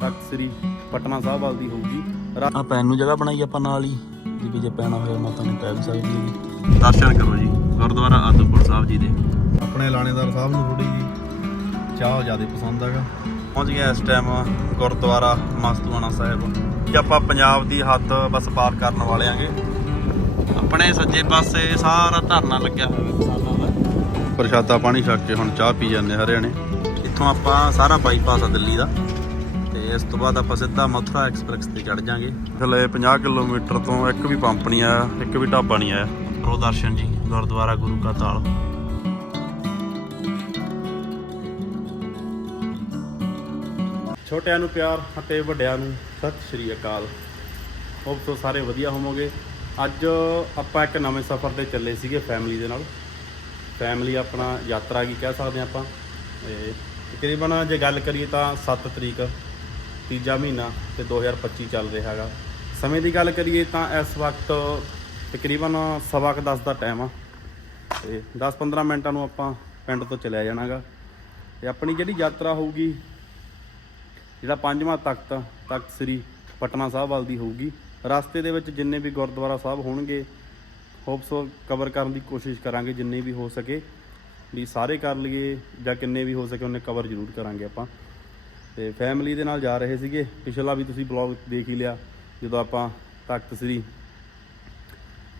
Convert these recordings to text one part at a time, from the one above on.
ਤਖਤ ਸ੍ਰੀ ਪਟਨਾ ਸਾਹਿਬ ਵੱਲ ਦੀ ਹੋਊਗੀ। ਆ ਪੈਨ ਨੂੰ ਜਗ੍ਹਾ ਬਣਾਈ ਆਪਾਂ ਨਾਲ ਹੀ ਜੇ ਵੀ ਜੇ ਪੈਣਾ ਹੋਇਆ ਮਾਤਾ ਨੇ ਪੈ ਵੀ ਸਕਦੀ ਹੈਗੀ ਦਰਸ਼ਨ ਕਰੋ ਜੀ ਗੁਰਦੁਆਰਾ ਆਦੂਪੁਰ ਸਾਹਿਬ ਜੀ ਦੇ। ਆਪਣੇ ਲਾਣੇਦਾਰ ਸਾਹਿਬ ਨੂੰ ਥੋੜੀ ਜੀ ਚਾਹ ਜ਼ਿਆਦਾ ਪਸੰਦ ਹੈਗਾ। ਪਹੁੰਚ ਗਿਆ ਇਸ ਟਾਈਮ ਗੁਰਦੁਆਰਾ ਮਸਤੂਆਣਾ ਸਾਹਿਬ ਜੀ ਆਪਾਂ ਪੰਜਾਬ ਦੀ ਹੱਦ ਬਸ ਪਾਰ ਕਰਨ ਵਾਲੇ ਆਂਗੇ। ਆਪਣੇ ਸੱਜੇ ਪਾਸੇ ਸਾਰਾ ਧਰਨਾ ਲੱਗਿਆ ਹੋਇਆ ਕਿਸਾਨਾਂ ਦਾ। ਪ੍ਰਸ਼ਾਦਾ ਪਾਣੀ ਛਕ ਕੇ ਹੁਣ ਚਾਹ ਪੀ ਜਾਂਦੇ ਹਰਿਆਣੇ। ਇੱਥੋਂ ਆਪਾਂ ਸਾਰਾ ਬਾਈਪਾਸ ਆ ਦਿੱਲੀ ਦਾ। ਤੇ ਇਸ ਤੋਂ ਬਾਅਦ ਆਪਾਂ ਸਿੱਧਾ ਮਥੁਰਾ ਐਕਸਪ੍ਰੈਸ ਤੇ ਚੜ ਜਾਾਂਗੇ। ਥਲੇ 50 ਕਿਲੋਮੀਟਰ ਤੋਂ ਇੱਕ ਵੀ ਪੰਪ ਨਹੀਂ ਆਇਆ ਇੱਕ ਵੀ ਢਾਬਾ ਨਹੀਂ ਆਇਆ। ਪ੍ਰੋ ਦਰਸ਼ਨ ਜੀ ਗੁਰਦੁਆਰਾ ਗੁਰੂ ਕਾ ਤਾਲ। ਛੋਟਿਆਂ ਨੂੰ ਪਿਆਰ ਅਤੇ ਵੱਡਿਆਂ ਨੂੰ ਸਤਿ ਸ਼੍ਰੀ ਅਕਾਲ। ਹੋਪ ਤੋਂ ਸਾਰੇ ਵਧੀਆ ਹੋਵੋਗੇ। ਅੱਜ ਆਪਾਂ ਇੱਕ ਨਵੇਂ ਸਫ਼ਰ ਤੇ ਚੱਲੇ ਸੀਗੇ ਫੈਮਿਲੀ ਦੇ ਨਾਲ। ਫੈਮਿਲੀ ਆਪਣਾ ਯਾਤਰਾ ਕੀ ਕਹਿ ਸਕਦੇ ਆਪਾਂ। ਤਕਰੀਬਨ ਜੇ ਗੱਲ ਕਰੀਏ ਤਾਂ 7 ਤਰੀਕ ਤੀਜਾ ਮਹੀਨਾ ਤੇ 2025 ਚੱਲ ਰਿਹਾ ਹੈਗਾ। ਸਮੇਂ ਦੀ ਗੱਲ ਕਰੀਏ ਤਾਂ ਇਸ ਵਕਤ ਤਕਰੀਬਨ ਸਵਾ ਕੁ 10 ਦਾ ਟਾਈਮ ਆ। ਤੇ 10-15 ਮਿੰਟਾਂ ਨੂੰ ਆਪਾਂ ਪਿੰਡ ਤੋਂ ਚਲਿਆ ਜਾਣਾਗਾ। ਤੇ ਆਪਣੀ ਜਿਹੜੀ ਯਾਤਰਾ ਹੋਊਗੀ ਜਿਹੜਾ ਪੰਜਵਾਂ ਤਖਤ ਤਖਤ ਸ੍ਰੀ ਪਟਨਾ ਸਾਹਿਬ ਵੱਲ ਦੀ ਹੋਊਗੀ। ਰਸਤੇ ਦੇ ਵਿੱਚ ਜਿੰਨੇ ਵੀ ਗੁਰਦੁਆਰਾ ਸਾਹਿਬ ਹੋਣਗੇ ਹੋਪਸੋ ਕਵਰ ਕਰਨ ਦੀ ਕੋਸ਼ਿਸ਼ ਕਰਾਂਗੇ ਜਿੰਨੇ ਵੀ ਹੋ ਸਕੇ। ਵੀ ਸਾਰੇ ਕਰ ਲਈਏ ਜਾਂ ਕਿੰਨੇ ਵੀ ਹੋ ਸਕੇ, ਉਹਨੇ ਕਵਰ ਜ਼ਰੂਰ ਕਰਾਂਗੇ ਆਪਾਂ। ਤੇ ਫੈਮਿਲੀ ਦੇ ਨਾਲ ਜਾ ਰਹੇ ਸੀਗੇ। ਪਿਛਲਾ ਵੀ ਤੁਸੀਂ ਬਲੌਗ ਦੇਖ ਹੀ ਲਿਆ, ਜਦੋਂ ਆਪਾਂ ਤਖਤ ਸ੍ਰੀ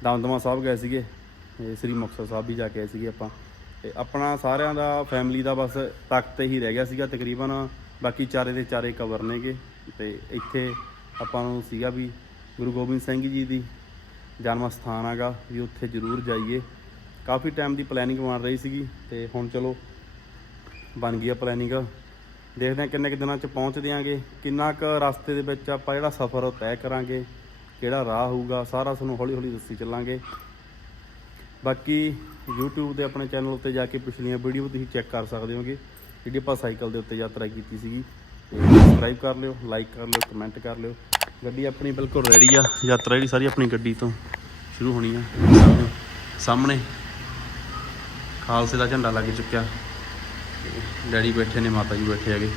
ਦਮਦਮਾ ਸਾਹਿਬ ਗਏ ਸੀਗੇ, ਤੇ ਸ੍ਰੀ ਮੁਕਤਸਰ ਸਾਹਿਬ ਵੀ ਜਾ ਕੇ ਆਏ ਸੀਗੇ ਆਪਾਂ। ਤੇ ਆਪਣਾ ਸਾਰਿਆਂ ਦਾ ਫੈਮਿਲੀ ਦਾ ਬਸ ਤਖਤ ਹੀ ਰਹਿ ਗਿਆ ਸੀਗਾ ਤਕਰੀਬਨ, ਬਾਕੀ ਚਾਰੇ ਦੇ ਚਾਰੇ ਕਵਰ ਨੇਗੇ। ਤੇ ਇੱਥੇ ਆਪਾਂ ਨੂੰ ਸੀਗਾ ਵੀ ਗੁਰੂ ਗੋਬਿੰਦ ਸਿੰਘ ਜੀ ਦੀ ਜਨਮ ਸਥਾਨ ਹੈਗਾ, ਵੀ ਉੱਥੇ ਜ਼ਰੂਰ ਜਾਈਏ। ਕਾਫੀ ਟਾਈਮ ਦੀ ਪਲੈਨਿੰਗ ਬਣ ਰਹੀ ਸੀਗੀ, ਤੇ ਹੁਣ ਚਲੋ ਬਣ ਗਈ ਆ ਪਲੈਨਿੰਗ ਦੇਖਦੇ ਹਾਂ ਕਿੰਨੇ ਕੁ ਦਿਨਾਂ ਚ ਪਹੁੰਚ ਦਿਆਂਗੇ, ਕਿੰਨਾ ਕੁ ਰਸਤੇ ਦੇ ਵਿੱਚ ਆਪਾਂ ਜਿਹੜਾ ਸਫ਼ਰ ਉਹ ਤੈਅ ਕਰਾਂਗੇ, ਕਿਹੜਾ ਰਾਹ ਹੋਊਗਾ, ਸਾਰਾ ਤੁਹਾਨੂੰ ਹੌਲੀ ਹੌਲੀ ਦੱਸੀ ਚੱਲਾਂਗੇ। ਬਾਕੀ YouTube ਦੇ ਆਪਣੇ ਚੈਨਲ ਉੱਤੇ ਜਾ ਕੇ ਪਿਛਲੀਆਂ ਵੀਡੀਓ ਤੁਸੀਂ ਚੈੱਕ ਕਰ ਸਕਦੇ ਹੋਗੇ, ਜਿਹੜੀ ਆਪਾਂ ਸਾਈਕਲ ਦੇ ਉੱਤੇ ਯਾਤਰਾ ਕੀਤੀ ਸੀਗੀ। ਤੇ ਸਬਸਕ੍ਰਾਈਬ ਕਰ ਲਿਓ ਲਾਈਕ ਕਰ ਲਿਓ ਕਮੈਂਟ ਕਰ ਲਿਓ। ਗੱਡੀ ਆਪਣੀ ਬਿਲਕੁਲ ਰੈਡੀ ਆ, ਯਾਤਰਾ ਜਿਹੜੀ ਸਾਰੀ ਆਪਣੀ ਗੱਡੀ ਤੋਂ ਸ਼ੁਰੂ ਹੋਣੀ ਆ। ਸਾਹਮਣੇ ਖਾਲਸੇ ਦਾ ਝੰਡਾ ਲੱਗ ਚੁੱਕਿਆ। ਡੈਡੀ ਬੈਠੇ ਨੇ, ਮਾਤਾ ਜੀ ਬੈਠੇ ਹੈਗੇ।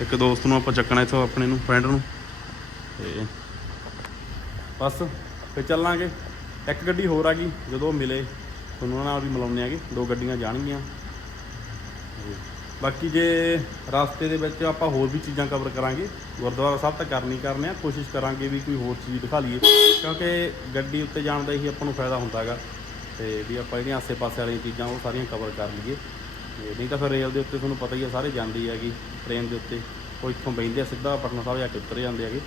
ਇੱਕ ਦੋਸਤ ਨੂੰ ਆਪਾਂ ਚੱਕਣਾ ਇੱਥੋਂ ਆਪਣੇ ਨੂੰ ਫਰੈਂਡ ਨੂੰ। ਤੇ ਬਸ ਫੇ ਚੱਲਾਂਗੇ। ਇੱਕ ਗੱਡੀ ਹੋਰ ਆ ਗਈ, ਜਦੋਂ ਮਿਲੇ, ਤੁਹਾਨੂੰ ਉਹਨਾਂ ਨਾਲ ਵੀ ਮਿਲਾਉਂਦੇ ਆਗੇ ਦੋ ਗੱਡੀਆਂ ਜਾਣਗੀਆਂ। ਬਾਕੀ ਜੇ ਰਸਤੇ ਦੇ ਵਿੱਚ ਆਪਾਂ ਹੋਰ ਵੀ ਚੀਜ਼ਾਂ ਕਵਰ ਕਰਾਂਗੇ, ਗੁਰਦੁਆਰਾ ਸਾਹਿਬ ਤਾਂ ਕਰਨੀ ਕਰਨੇ ਆ, ਕੋਸ਼ਿਸ਼ ਕਰਾਂਗੇ ਵੀ ਕੋਈ ਹੋਰ ਚੀਜ਼ ਦਿਖਾ ਲਈਏ। ਕਿਉਂਕਿ ਗੱਡੀ ਉੱਤੇ ਜਾਣ ਦਾ ਹੀ ਆਪਾਂ ਨੂੰ ਫਾਇਦਾ ਹੁੰਦਾ ਹੈਗਾ। ਤੇ ਵੀ ਆਪਾਂ ਜਿਹੜੀਆਂ ਆਸੇ-ਪਾਸੇ ਵਾਲੀਆਂ ਚੀਜ਼ਾਂ, ਉਹ ਸਾਰੀਆਂ ਕਵਰ ਕਰ ਲਈਏ। ਤੇ ਨਹੀਂ ਤਾਂ ਫਿਰ ਰੇਲ ਦੇ ਉੱਤੇ ਤੁਹਾਨੂੰ ਪਤਾ ਹੀ ਆ, ਸਾਰੇ ਜਾਂਦੀ ਹੈਗੀ ਟ੍ਰੇਨ ਦੇ ਉੱਤੇ। ਉਹ ਇੱਥੋਂ ਬੈਂਦੇ ਆ, ਸਿੱਧਾ ਪਟਨਾ ਸਾਹਿਬ ਜਾ ਕੇ ਉਤਰ ਜਾਂਦੇ ਹੈਗੇ।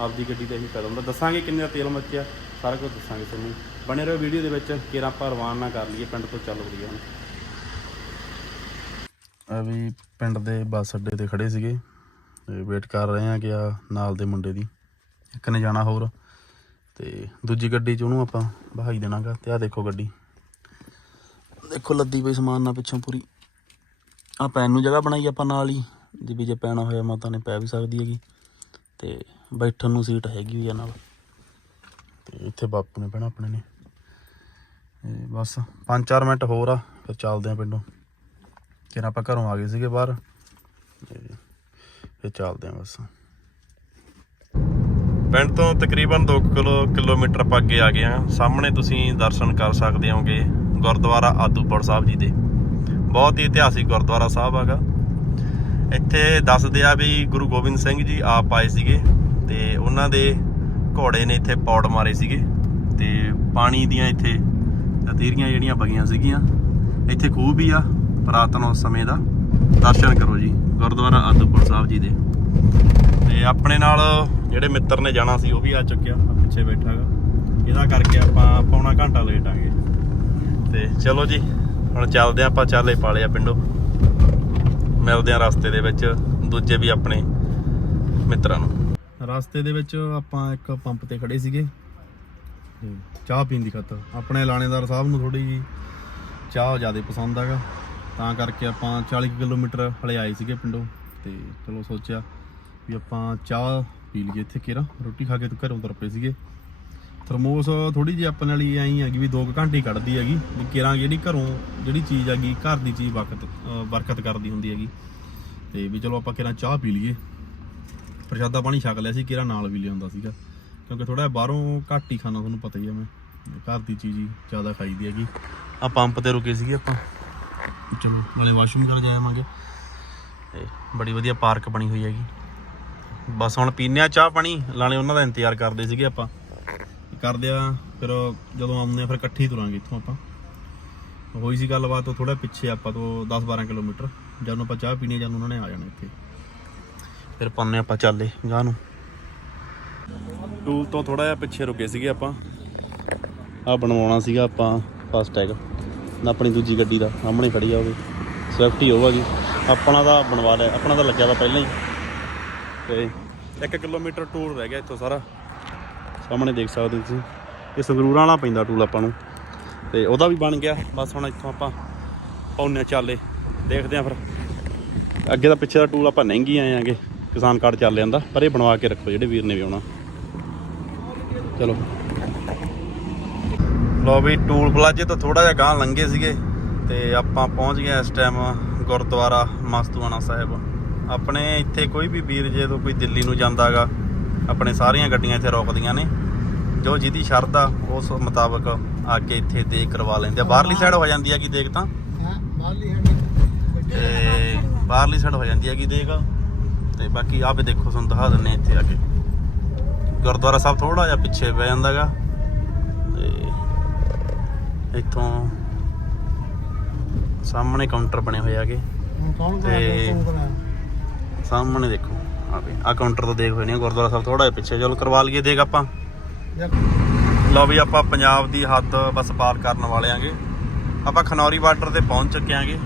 ਆਪਦੀ ਗੱਡੀ ਤੇ ਹੀ ਫਾਇਦਾ ਹੁੰਦਾ। ਦੱਸਾਂਗੇ ਕਿੰਨੇ ਦਾ ਤੇਲ ਮੱਚਿਆ, ਸਾਰਾ ਕੁਝ ਦੱਸਾਂਗੇ ਤੁਹਾਨੂੰ। ਬਣੇ ਰਹੋ ਵੀਡੀਓ ਦੇ ਵਿੱਚ, ਕਿਰਾਂ ਆਪਾਂ ਰਵਾਨ ਨਾ ਕਰ ਲਈਏ, ਪਿੰਡ ਤੋਂ ਚੱਲ ਵੜੀਏ ਹੁਣ। ਆ ਵੀ ਪਿੰਡ ਦੇ ਬੱਸ ਅੱਡੇ ਤੇ ਖੜੇ ਸੀਗੇ। ਤੇ ਵੇਟ ਕਰ ਰਹੇ ਆ ਕਿ ਆ ਨਾਲ ਦੇ ਮੁੰਡੇ ਦੀ। ਇੱਕ ਨੇ ਜਾਣਾ ਹੋਰ। ਤੇ ਦੂਜੀ ਗੱਡੀ 'ਚ ਉਹਨੂੰ ਆਪਾਂ ਬਹਾਈ ਦੇਣਾਗਾ। ਤੇ ਆ ਦੇਖੋ ਗੱਡੀ। ਦੇਖੋ ਲੱਦੀ ਪਈ ਸਮਾਨ ਨਾਲ ਪਿੱਛੋਂ ਪੂਰੀ। ਆ ਪੈਣ ਨੂੰ ਜਗ੍ਹਾ ਬਣਾਈ ਆਪਾਂ ਨਾਲ ਹੀ, ਜੇ ਵੀ ਜੇ ਪੈਣਾ ਹੋਇਆ ਮਾਤਾ ਨੇ ਪੈ ਵੀ ਸਕਦੀ ਹੈਗੀ। ਤੇ ਬੈਠਣ ਨੂੰ ਸੀਟ ਹੈਗੀ ਵੀ ਆ ਨਾਲ। ਤੇ ਇੱਥੇ ਬਾਪੂ ਨੇ ਪੈਣਾ ਆਪਣੇ ਨੇ। ਬਸ 5-4 ਮਿੰਟ ਹੋਰ ਆ, ਫਿਰ ਚੱਲਦੇ ਆ ਪਿੰਡੋਂ। ਕਿਰਨ ਆਪਾਂ ਘਰੋਂ ਆ ਗਏ ਸੀਗੇ ਬਾਹਰ ਫਿਰ ਚੱਲਦੇ ਆ ਬਸ। ਪਿੰਡ ਤੋਂ ਤਕਰੀਬਨ 2 ਕਿਲੋ, ਕਿਲੋਮੀਟਰ ਆਪਾਂ ਅੱਗੇ ਆ ਗਏ ਆ। ਸਾਹਮਣੇ ਤੁਸੀਂ ਦਰਸ਼ਨ ਕਰ ਸਕਦੇ ਹੋਗੇ ਗੁਰਦੁਆਰਾ ਆਦੂਪੁਰ ਸਾਹਿਬ ਜੀ ਦੇ। ਬਹੁਤ ਹੀ ਇਤਿਹਾਸਿਕ ਗੁਰਦੁਆਰਾ ਸਾਹਿਬ ਹੈਗਾ। ਇੱਥੇ ਦੱਸਦੇ ਆ ਵੀ ਗੁਰੂ ਗੋਬਿੰਦ ਸਿੰਘ ਜੀ ਆਪ ਆਏ ਸੀਗੇ ਤੇ ਉਹਨਾਂ ਦੇ ਘੋੜੇ ਨੇ ਇੱਥੇ ਪੌੜ ਮਾਰੇ ਸੀਗੇ ਤੇ ਪਾਣੀ ਦੀਆਂ ਇੱਥੇ ਤਤੀਰੀਆਂ ਜਿਹੜੀਆਂ ਬਗੀਆਂ ਸੀਗੀਆਂ। ਇੱਥੇ ਖੂਹ ਵੀ ਆ ਪੁਰਾਤਨ ਉਸ ਸਮੇਂ ਦਾ। ਦਰਸ਼ਨ ਕਰੋ ਜੀ, ਗੁਰਦੁਆਰਾ ਆਦੂਪੁਰ ਸਾਹਿਬ ਜੀ ਦੇ। ਤੇ ਆਪਣੇ ਨਾਲ ਜਿਹੜੇ ਮਿੱਤਰ ਨੇ ਜਾਣਾ ਸੀ, ਉਹ ਵੀ ਆ ਚੁੱਕਿਆ ਪਿੱਛੇ ਬੈਠਾ ਹੈਗਾ ਇਹਦਾ ਕਰਕੇ ਆਪਾਂ ਪੌਣਾ ਘੰਟਾ ਲੇਟ ਆਂਗੇ। ਤੇ ਚਲੋ ਜੀ ਹੁਣ ਚੱਲਦੇ ਆਂ ਆਪਾਂ ਚਾਲੇ ਪਾਲੇ ਆ ਪਿੰਡੋਂ। ਮਿਲਦੇ ਆਂ ਰਸਤੇ ਦੇ ਵਿੱਚ, ਦੂਜੇ ਵੀ ਆਪਣੇ ਮਿੱਤਰਾਂ ਨੂੰ। ਰਸਤੇ ਦੇ ਵਿੱਚ ਆਪਾਂ ਇੱਕ ਪੰਪ ਤੇ ਖੜੇ ਸੀਗੇ। ਚਾਹ ਪੀਣ ਦੀ ਖਾਤਰ। ਆਪਣੇ ਲਾਣੇਦਾਰ ਸਾਹਿਬ ਨੂੰ ਥੋੜੀ ਜੀ ਚਾਹ ਜ਼ਿਆਦਾ ਪਸੰਦ ਹੈਗਾ। ਤਾਂ ਕਰਕੇ ਆਪਾਂ 40 ਕੁ ਕਿਲੋਮੀਟਰ ਹਲੇ ਆਏ ਸੀਗੇ ਪਿੰਡੋਂ ਤੇ ਚਲੋ ਸੋਚਿਆ ਵੀ ਆਪਾਂ ਚਾਹ ਪੀ ਲਈਏ ਇੱਥੇ ਕੇਰਾ ਰੋਟੀ ਖਾ ਕੇ ਘਰੋਂ ਤੁਰ ਪਏ ਸੀਗੇ। ਥਰਮੋਸ ਥੋੜੀ ਜਿਹੀ ਆਪਣੇ ਵਾਲੀ ਐਂ ਹੈਗੀ ਵੀ 2 ਘੰਟੇ ਹੀ ਕੱਢਦੀ ਹੈਗੀ, ਵੀ ਕਿਰਾਂ ਜਿਹੜੀ ਘਰੋਂ ਜਿਹੜੀ ਚੀਜ਼ ਹੈਗੀ, ਘਰ ਦੀ ਚੀਜ਼ ਵਕਤ ਬਰਕਤ ਕਰਦੀ ਹੁੰਦੀ ਹੈਗੀ। ਤੇ ਵੀ ਚਲੋ ਆਪਾਂ ਕਿਰਾਂ ਚਾਹ ਪੀ ਲਈਏ। ਪ੍ਰਸ਼ਾਦਾ ਪਾਣੀ ਛਕ ਲਿਆ ਸੀ ਕਿਰਾਂ ਨਾਲ ਵੀ ਲਿਆਉਂਦਾ ਸੀਗਾ। ਕਿਉਂਕਿ ਥੋੜਾ ਬਾਹਰੋਂ ਘੱਟ ਹੀ ਖਾਣਾ ਤੁਹਾਨੂੰ ਪਤਾ ਹੀ ਹੈ ਮੈਂ। ਘਰ ਦੀ ਚੀਜ਼ ਹੀ ਜ਼ਿਆਦਾ ਖਾਈਦੀ ਹੈਗੀ। ਆ ਪੰਪ ਤੇ ਰੁਕੇ ਸੀਗੇ ਆਪਾਂ। ਚਲੋ, ਨਾਲੇ ਵਾਸ਼ਰੂਮ ਕਰ ਜਾਵਾਂਗੇ ਤੇ ਬੜੀ ਵਧੀਆ ਪਾਰਕ ਬਣੀ ਹੋਈ ਹੈਗੀ। ਬਸ ਹੁਣ ਪੀਨੇ ਆ ਚਾਹ ਪਾਣੀ, ਨਾਲੇ ਉਹਨਾਂ ਦਾ ਇੰਤਜ਼ਾਰ ਕਰਦੇ ਸੀਗੇ ਆਪਾਂ। ਕਰਦੇ ਆ ਫਿਰ ਜਦੋਂ ਆਉਂਦੇ ਆ, ਫਿਰ ਇਕੱਠੀ ਤੁਰਾਂਗੇ ਇੱਥੋਂ ਆਪਾਂ। ਹੋਈ ਸੀ ਗੱਲਬਾਤ ਉਹ ਥੋੜਾ ਪਿੱਛੇ ਆਪਾਂ ਤੋਂ 10-12 ਕਿਲੋਮੀਟਰ। ਜਦੋਂ ਆਪਾਂ ਚਾਹ ਪੀਣੀ ਜਦੋਂ ਉਹਨਾਂ ਨੇ ਆ ਜਾਣਾ ਇੱਥੇ। ਫਿਰ ਪਾਉਂਦੇ ਆਪਾਂ ਚੱਲੇ ਗਾਂ ਨੂੰ। ਟੂਲ ਤੋਂ ਥੋੜਾ ਜਿਹਾ ਪਿੱਛੇ ਰੁਕੇ ਸੀਗੇ ਆਪਾਂ। ਆ ਬਣਵਾਉਣਾ ਸੀਗਾ ਆਪਾਂ ਫਸਟ ਟੈਗ ਆਪਣੀ ਦੂਜੀ ਗੱਡੀ ਦਾ, ਸਾਹਮਣੇ ਖੜੀ ਆ ਉਹਦੇ। ਸਵਿਫਟ ਹੋਵਾ ਜੀ। ਆਪਣਾ ਤਾਂ ਬਣਵਾ ਲਿਆ, ਆਪਣਾ ਤਾਂ ਲੱਗਿਆ ਤਾਂ ਪਹਿਲਾਂ ਹੀ। ਤੇ 1 ਕਿਲੋਮੀਟਰ ਟੂਰ ਰਹਿ ਗਿਆ ਇੱਥੋਂ ਸਾਰਾ। ਸਾਹਮਣੇ ਦੇਖ ਸਕਦੇ ਤੁਸੀਂ। ਇਹ ਸੰਗਰੂਰਾਂ ਵਾਲਾ ਪੈਂਦਾ ਟੂਲ ਆਪਾਂ ਨੂੰ। ਤੇ ਉਹਦਾ ਵੀ ਬਣ ਗਿਆ। ਬਸ ਹੁਣ ਇੱਥੋਂ ਆਪਾਂ ਪਾਉਨੇ ਚਾਲੇ। ਦੇਖਦੇ ਆ ਫਿਰ। ਅੱਗੇ ਦਾ ਪਿੱਛੇ ਦਾ ਟੂਲ ਆਪਾਂ ਨਹਿੰਗੀ ਆਏ ਆਂਗੇ ਕਿਸਾਨ ਕਾਰਡ ਚੱਲ ਜਾਂਦਾ ਪਰ ਇਹ ਬਣਵਾ ਕੇ ਰੱਖੋ ਜਿਹੜੇ ਵੀਰ ਨੇ ਵੀ ਆਉਣਾ ਚਲੋ। ਲੋ ਵੀ ਟੂਲ ਪਲਾਜੇ ਤੋਂ ਥੋੜਾ ਜਿਹਾ ਗਾਂ ਲੰਘੇ ਸੀਗੇ। ਤੇ ਆਪਾਂ ਪਹੁੰਚ ਗਏ ਇਸ ਟਾਈਮ ਗੁਰਦੁਆਰਾ ਮਸਤੂਆਣਾ ਸਾਹਿਬ। ਆਪਣੇ ਇੱਥੇ ਕੋਈ ਵੀ ਵੀਰ ਜੇ ਤੋਂ ਕੋਈ ਦਿੱਲੀ ਨੂੰ ਜਾਂਦਾਗਾ, ਆਪਣੇ ਸਾਰੀਆਂ ਗੱਡੀਆਂ ਇੱਥੇ ਰੋਕਦੀਆਂ ਨੇ। ਜੋ ਜਿਹਦੀ ਸ਼ਰਧਾ ਉਸ ਮੁਤਾਬਕ ਆ ਕੇ ਇੱਥੇ ਦੇਖ ਕਰਵਾ ਲੈਂਦੇ ਆ। ਬਾਹਰਲੀ ਸਾਈਡ ਹੋ ਜਾਂਦੀ ਆ ਕੀ ਦੇਖ ਤਾਂ? ਤੇ ਬਾਹਰਲੀ ਸਾਈਡ ਹੋ ਜਾਂਦੀ ਆ ਕੀ ਦੇਖ? ਤੇ ਬਾਕੀ ਆਹ ਵੀ ਦੇਖੋ ਤੁਹਾਨੂੰ ਦਿਖਾ ਦਿੰਨੇ ਇੱਥੇ ਆ ਕੇ। ਗੁਰਦੁਆਰਾ ਸਾਹਿਬ ਥੋੜਾ ਜਿਹਾ ਪਿੱਛੇ ਪੈ ਜਾਂਦਾਗਾ। ਤੇ ਇੱਥੋਂ ਸਾਹਮਣੇ ਕਾਊਂਟਰ ਬਣੇ ਹੋਏ ਆਗੇ ਤੇ ਸਾਹਮਣੇ ਦੇਖੋ ਆ ਵੀ। ਆ ਕਾਊਂਟਰ ਤੋਂ ਦੇਖ ਹੋਏ ਨੇ ਗੁਰਦੁਆਰਾ ਸਾਹਿਬ ਥੋੜਾ ਜਿਹਾ ਪਿੱਛੇ। ਚਲੋ ਕਰਵਾ ਲਈਏ ਦੇਖ ਆਪਾਂ। ਲਓ ਵੀ ਆਪਾਂ ਪੰਜਾਬ ਦੀ ਹੱਦ ਬਸ ਪਾਰ ਕਰਨ ਵਾਲੇ ਆਂਗੇ। ਆਪਾਂ ਖਨੌਰੀ ਬਾਰਡਰ ਤੇ ਪਹੁੰਚ ਚੁੱਕੇ ਆਂਗੇ।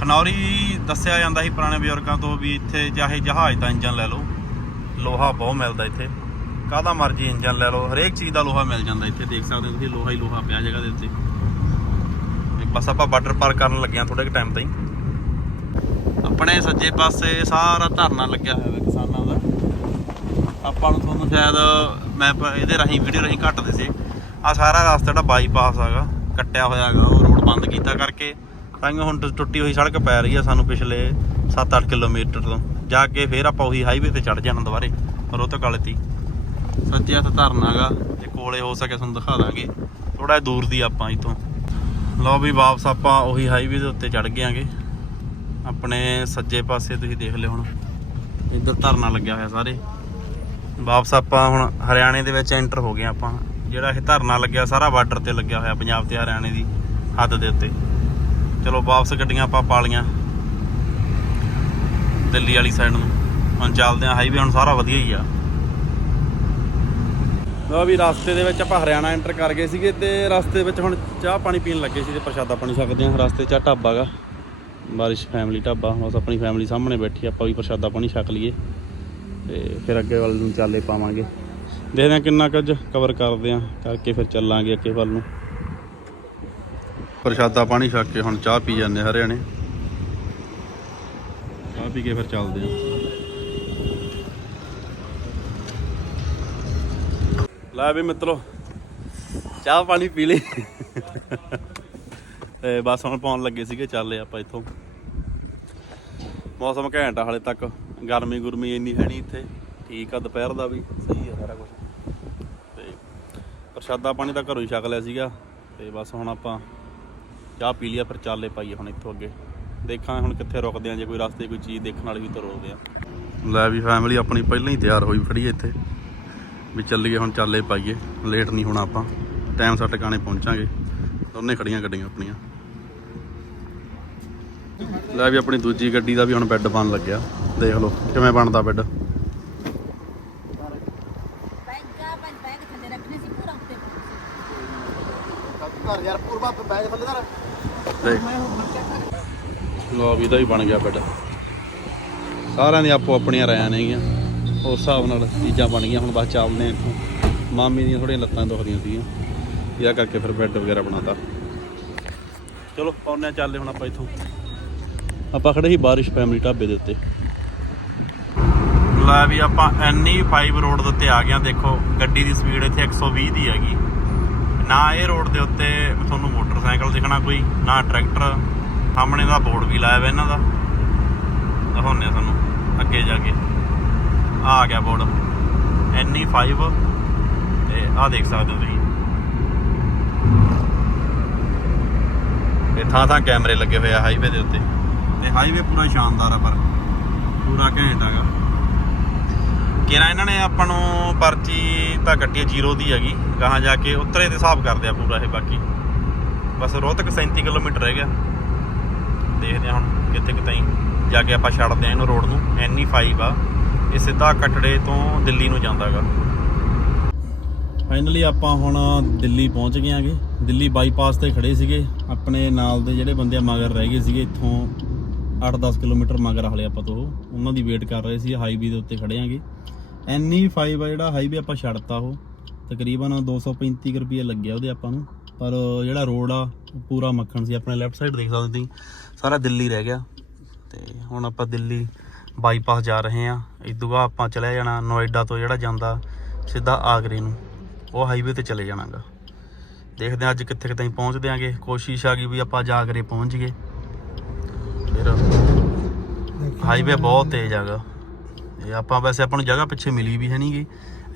ਖਨੌਰੀ ਦੱਸਿਆ ਜਾਂਦਾ ਸੀ ਪੁਰਾਣੇ ਬਜ਼ੁਰਗਾਂ ਤੋਂ ਵੀ ਇੱਥੇ ਚਾਹੇ ਜਹਾਜ਼ ਦਾ ਇੰਜਨ ਲੈ ਲਓ, ਲੋਹਾ ਬਹੁਤ ਮਿਲਦਾ ਇੱਥੇ। ਕਾਹਦਾ ਮਰਜ਼ੀ ਇੰਜਨ ਲੈ ਲਓ, ਹਰੇਕ ਚੀਜ਼ ਦਾ ਲੋਹਾ ਮਿਲ ਜਾਂਦਾ ਇੱਥੇ। ਦੇਖ ਸਕਦੇ ਹੋ ਤੁਸੀਂ, ਲੋਹਾ ਹੀ ਲੋਹਾ ਪਿਆ ਜਗ੍ਹਾ ਦੇ ਉੱਤੇ। ਤੇ ਬਸ ਆਪਾਂ ਬਾਰਡਰ ਪਾਰ ਕਰਨ ਲੱਗੇ ਹਾਂ ਥੋੜੇ ਕੁ ਟਾਈਮ ਤਾਈਂ। ਆਪਣੇ ਸੱਜੇ ਪਾਸੇ ਸਾਰਾ ਧਰਨਾ ਲੱਗਿਆ ਹੋਇਆ ਹੈ ਕਿਸਾਨਾਂ ਦਾ। ਆਪਾਂ ਨੂੰ ਤੁਹਾਨੂੰ ਸ਼ਾਇਦ ਮੈਂ ਇਹਦੇ ਰਾਹੀਂ ਵੀਡੀਓ ਰਾਹੀਂ ਘੱਟਦੇ ਸੀ। ਆ ਸਾਰਾ ਰਸਤਾ ਜਿਹੜਾ ਬਾਈਪਾਸ ਹੈਗਾ, ਕੱਟਿਆ ਹੋਇਆ ਹੈਗਾ, ਉਹ ਰੋਡ ਬੰਦ ਕੀਤਾ ਕਰਕੇ ਤਾਂ ਹੁਣ ਟੁ- ਟੁੱਟੀ ਹੋਈ ਸੜਕ ਪੈ ਰਹੀ ਆ ਸਾਨੂੰ ਪਿਛਲੇ 7-8 ਕਿਲੋਮੀਟਰ ਤੋਂ। ਜਾ ਕੇ ਫੇਰ ਆਪਾਂ ਉਹੀ ਹਾਈਵੇ ਤੇ ਚੜ ਜਾਣਾ ਦੁਬਾਰੇ ਰੋਹਤਕ ਵਾਲੇ ਤੀ ਸੱਜੇ ਹੱਥ ਧਰਨਾ ਹੈਗਾ ਤੇ ਕੋਲੇ ਹੋ ਸਕੇ ਤੁਹਾਨੂੰ ਦਿਖਾ ਦਾਂਗੇ। ਥੋੜਾ ਦੂਰ ਦੀ ਆਪਾਂ ਇਥੋਂ। ਲਓ ਵੀ ਵਾਪਸ ਆਪਾਂ ਉਹੀ ਹਾਈਵੇ ਦੇ ਉੱਤੇ ਚੜ ਗਿਆਂਗੇ ਆਪਣੇ ਸੱਜੇ ਪਾਸੇ ਤੁਸੀਂ ਦੇਖ ਲਿਓ ਹੁਣ। ਇੱਧਰ ਧਰਨਾ ਲੱਗਿਆ ਹੋਇਆ ਸਾਰੇ। ਵਾਪਸ ਆਪਾਂ ਹੁਣ ਹਰਿਆਣੇ ਦੇ ਵਿੱਚ ਐਂਟਰ ਹੋ ਗਏ ਆਪਾਂ। ਜਿਹੜਾ ਇਹ ਧਰਨਾ ਲੱਗਿਆ, ਸਾਰਾ ਬਾਰਡਰ ਤੇ ਲੱਗਿਆ ਹੋਇਆ ਪੰਜਾਬ ਤੇ ਹਰਿਆਣੇ ਦੀ ਹੱਦ ਦੇ ਉੱਤੇ। ਚਲੋ ਵਾਪਸ ਗੱਡੀਆਂ ਆਪਾਂ ਪਾ ਲੀਆਂ ਦਿੱਲੀ ਵਾਲੀ ਸਾਈਡ ਨੂੰ। ਹੁਣ ਚੱਲਦੇ ਆ ਹਾਈਵੇ ਹੁਣ ਸਾਰਾ ਵਧੀਆ ਹੀ ਆ। ਲਓ ਵੀ ਰਸਤੇ ਦੇ ਵਿੱਚ ਆਪਾਂ ਹਰਿਆਣਾ ਐਂਟਰ ਕਰ ਗਏ ਸੀਗੇ ਤੇ ਰਸਤੇ ਵਿੱਚ ਹੁਣ ਚਾਹ ਪਾਣੀ ਪੀਣ ਲੱਗੇ ਸੀ ਤੇ ਪ੍ਰਸ਼ਾਦਾ ਪਾਣੀ ਛਕਦੇ ਹਾਂ। ਰਸਤੇ 'ਚ ਆਹ ਢਾਬਾ ਗਾ। ਬਾਰਿਸ਼ ਫੈਮਿਲੀ ਢਾਬਾ। ਬਸ ਆਪਣੀ ਫੈਮਿਲੀ ਸਾਹਮਣੇ ਬੈਠੀ ਆਪਾਂ ਵੀ ਪ੍ਰਸ਼ਾਦਾ ਪਾਣੀ ਛਕ ਲਈਏ। ਤੇ ਫਿਰ ਅੱਗੇ ਵੱਲ ਨੂੰ ਚਾਲੇ ਪਾਵਾਂਗੇ। ਦੇਖਦੇ ਹਾਂ ਕਿੰਨਾ ਕੁਝ ਕਵਰ ਕਰਦੇ ਹਾਂ। ਕਰਕੇ ਫਿਰ ਚੱਲਾਂਗੇ ਅੱਗੇ ਵੱਲ ਨੂੰ। ਪ੍ਰਸ਼ਾਦਾ ਪਾਣੀ ਛਕ ਕੇ ਹੁਣ ਚਾਹ ਪੀ ਜਾਂਦੇ ਹਰਿਆਣੇ। ਚਾਹ ਪੀ ਕੇ ਫਿਰ ਚੱਲਦੇ ਹਾਂ। ਲੈ ਵੀ ਮਿੱਤਰੋ ਚਾਹ ਪਾਣੀ ਪੀ ਲਈ। ਤੇ ਬਸ ਹੁਣ ਪਾਉਣ ਲੱਗੇ ਸੀਗੇ ਚੱਲੇ ਆਪਾਂ ਇੱਥੋਂ। ਮੌਸਮ ਘੈਂਟ ਆ ਹਾਲੇ ਤੱਕ। ਗਰਮੀ ਗੁਰਮੀ ਇੰਨੀ ਹੈ ਨਹੀਂ ਇੱਥੇ। ਠੀਕ ਆ ਦੁਪਹਿਰ ਦਾ ਵੀ। ਸਹੀ ਆ ਸਾਰਾ ਕੁਝ ਤੇ ਪ੍ਰਸ਼ਾਦਾ ਪਾਣੀ ਤਾਂ ਘਰੋਂ ਹੀ ਛਕ ਲਿਆ ਸੀਗਾ। ਤੇ ਬਸ ਹੁਣ ਆਪਾਂ ਚਾਹ ਪੀ ਲਿਆ ਫਿਰ ਚਾਲੇ ਪਾਈਏ ਹੁਣ ਇੱਥੋਂ ਅੱਗੇ। ਦੇਖਾਂ ਹੁਣ ਕਿੱਥੇ ਰੁਕਦੇ ਆ ਜੇ ਕੋਈ ਰਸਤੇ ਕੋਈ ਚੀਜ਼ ਦੇਖਣ ਵਾਲੀ ਵੀ ਤਾਂ ਰੁਕਦੇ ਆ। ਲੈ ਵੀ ਫੈਮਿਲੀ ਆਪਣੀ ਪਹਿਲਾਂ ਹੀ ਤਿਆਰ ਹੋਈ ਖੜੀ ਇੱਥੇ। ਵੀ ਚੱਲੀਏ ਹੁਣ ਚਾਲੇ ਪਾਈਏ। ਲੇਟ ਨਹੀਂ ਹੋਣਾ ਆਪਾਂ। ਟਾਈਮ ਸੱਟ ਟਿਕਾਣੇ ਪਹੁੰਚਾਂਗੇ। ਦੋਨੇ ਖੜੀਆਂ ਗੱਡੀਆਂ ਆਪਣੀਆਂ। ਲੈ ਵੀ ਆਪਣੀ ਦੂਜੀ ਗੱਡੀ ਦਾ ਵੀ ਹੁਣ ਬੈੱਡ ਬਣ ਲੱਗਿਆ। ਦੇਖ ਲਓ ਕਿਵੇਂ ਬਣਦਾ ਬੈੱਡ ਲੋ ਵੀ ਦਾ ਵੀ ਬਣ ਗਿਆ ਬੈੱਡ ਸਾਰਿਆਂ ਦੀ ਆਪੋ ਆਪਣੀਆਂ ਰਾਇਆਂ ਨੇਗੀਆਂ। ਉਸ ਹਿਸਾਬ ਨਾਲ ਚੀਜ਼ਾਂ ਬਣ ਗਈਆਂ ਹੁਣ ਬਸ ਚੱਲਦੇ ਇੱਥੋਂ। ਮਾਮੀ ਦੀਆਂ ਥੋੜੀਆਂ ਲੱਤਾਂ ਦੁਖਦੀਆਂ ਸੀਗੀਆਂ। ਇਹਦਾ ਕਰਕੇ ਫਿਰ ਬੈੱਡ ਵਗੈਰਾ ਬਣਾਤਾ। ਚਲੋ ਪਾਉਨੇ ਆ ਚੱਲਦੇ ਹੁਣ ਆਪਾਂ ਇੱਥੋਂ। ਆਪਾਂ ਖੜੇ ਸੀ ਬਾਰਿਸ਼ ਫੈਮਿਲੀ ਢਾਬੇ ਦੇ ਉੱਤੇ। ਲੈ ਵੀ ਆਪਾਂ ਐਨੀ 5 ਰੋਡ ਦੇ ਉੱਤੇ ਆ ਗਏ ਆ ਦੇਖੋ, ਗੱਡੀ ਦੀ ਸਪੀਡ ਇੱਥੇ 120 ਦੀ ਹੈਗੀ। ਨਾ ਇਹ ਰੋਡ ਦੇ ਉੱਤੇ ਤੁਹਾਨੂੰ ਮੋਟਰਸਾਈਕਲ ਦਿਖਣਾ ਕੋਈ, ਨਾ ਟਰੈਕਟਰ ਸਾਹਮਣੇ ਦਾ ਬੋਰਡ ਵੀ ਲਾਇਆ ਹੋਇਆ ਇਹਨਾਂ ਦਾ। ਦਿਖਾਉਂਦੇ ਆ ਤੁਹਾਨੂੰ, ਅੱਗੇ ਜਾ ਕੇ। ਆ ਆ ਗਿਆ ਬੋਰਡ NE5 ਤੇ ਆਹ ਦੇਖ ਸਕਦੇ ਹੋ ਤੁਸੀਂ। ਇਹ ਥਾਂ ਥਾਂ ਕੈਮਰੇ ਲੱਗੇ ਹੋਏ ਆ ਹਾਈਵੇ ਦੇ ਉੱਤੇ। ਤੇ ਹਾਈਵੇ ਪੂਰਾ ਸ਼ਾਨਦਾਰ ਆ ਪਰ। ਪੂਰਾ ਘੈਂਟ ਹੈਗਾ। ਕਿਰਾ ਇਹਨਾਂ ਨੇ ਆਪਾਂ ਨੂੰ ਪਰਚੀ ਤਾਂ ਕੱਟੀ ਹੈ, ਜ਼ੀਰੋ ਦੀ ਹੈਗੀ, ਗਾਹਾਂ ਜਾ ਕੇ ਉੱਤਰੇ ਦੇ ਹਿਸਾਬ ਕਰਦੇ ਆ ਪੂਰਾ ਇਹ ਬਾਕੀ। ਬਸ ਰੋਹਤਕ 37 ਕਿਲੋਮੀਟਰ ਰਹਿ ਗਿਆ। ਦੇਖਦੇ ਹਾਂ ਹੁਣ ਕਿੱਥੇ ਕਿਤੇ ਜਾ ਕੇ ਆਪਾਂ ਛੱਡਦੇ ਆ ਇਹਨੂੰ ਰੋਡ ਨੂੰ। NE5 ਆ। ਇਹ ਸਿੱਧਾ ਕਟੜੇ ਤੋਂ ਦਿੱਲੀ ਨੂੰ ਜਾਂਦਾਗਾ ਫਾਈਨਲੀ ਆਪਾਂ ਹੁਣ ਦਿੱਲੀ ਪਹੁੰਚ ਗਏ ਆਂਗੇ ਦਿੱਲੀ ਬਾਈਪਾਸ ਤੇ ਖੜੇ ਸੀਗੇ। ਆਪਣੇ ਨਾਲ ਦੇ ਜਿਹੜੇ ਬੰਦੇ ਮਗਰ ਰਹਿ ਗਏ ਸੀਗੇ, ਇੱਥੋਂ 8-10 ਕਿਲੋਮੀਟਰ ਮਗਰ ਹਲੇ ਆਪਾਂ ਤੋਂ। ਉਹਨਾਂ ਦੀ ਵੇਟ ਕਰ ਰਹੇ ਸੀ ਹਾਈਵੇ ਦੇ ਉੱਤੇ ਖੜੇ ਆਂਗੇ NE5 ਆ ਜਿਹੜਾ ਹਾਈਵੇ ਆਪਾਂ ਛੱਡਤਾ ਉਹ ਤਕਰੀਬਨ 235 ਕੁ ਰੁਪਏ ਲੱਗਿਆ ਉਹਦੇ ਆਪਾਂ ਨੂੰ। ਪਰ ਜਿਹੜਾ ਰੋਡ ਆ ਪੂਰਾ ਮੱਖਣ ਸੀ ਆਪਣੇ ਲੈਫਟ ਸਾਈਡ ਦੇਖ ਸਕਦੇ ਤੁਸੀਂ। ਸਾਰਾ ਦਿੱਲੀ ਰਹਿ ਗਿਆ। ਤੇ ਹੁਣ ਆਪਾਂ ਦਿੱਲੀ ਬਾਈਪਾਸ ਜਾ ਰਹੇ ਆ ਇਦੋਂ ਬਾਅਦ ਆਪਾਂ ਚਲੇ ਜਾਣਾ ਨੋਇਡਾ ਤੋਂ ਜਿਹੜਾ ਜਾਂਦਾ ਸਿੱਧਾ ਆਗਰੇ ਨੂੰ। ਉਹ ਹਾਈਵੇ ਤੇ ਚਲੇ ਜਾਣਾਗਾ। ਦੇਖਦੇ ਹਾਂ ਅੱਜ ਕਿੱਥੇ ਕਿਤੇ ਪਹੁੰਚਦੇ ਆਂਗੇ ਕੋਸ਼ਿਸ਼ ਆ ਗਈ ਵੀ ਆਪਾਂ ਜਾ ਕਰੇ ਪਹੁੰਚ ਗਏ। ਫਿਰ ਹਾਈਵੇ ਬਹੁਤ ਤੇਜ਼ ਹੈਗਾ ਇਹ ਆਪਾਂ ਵੈਸੇ ਆਪਾਂ ਨੂੰ ਜਗ੍ਹਾ ਪਿੱਛੇ ਮਿਲੀ ਵੀ ਹੈ ਨਹੀਂਗੀ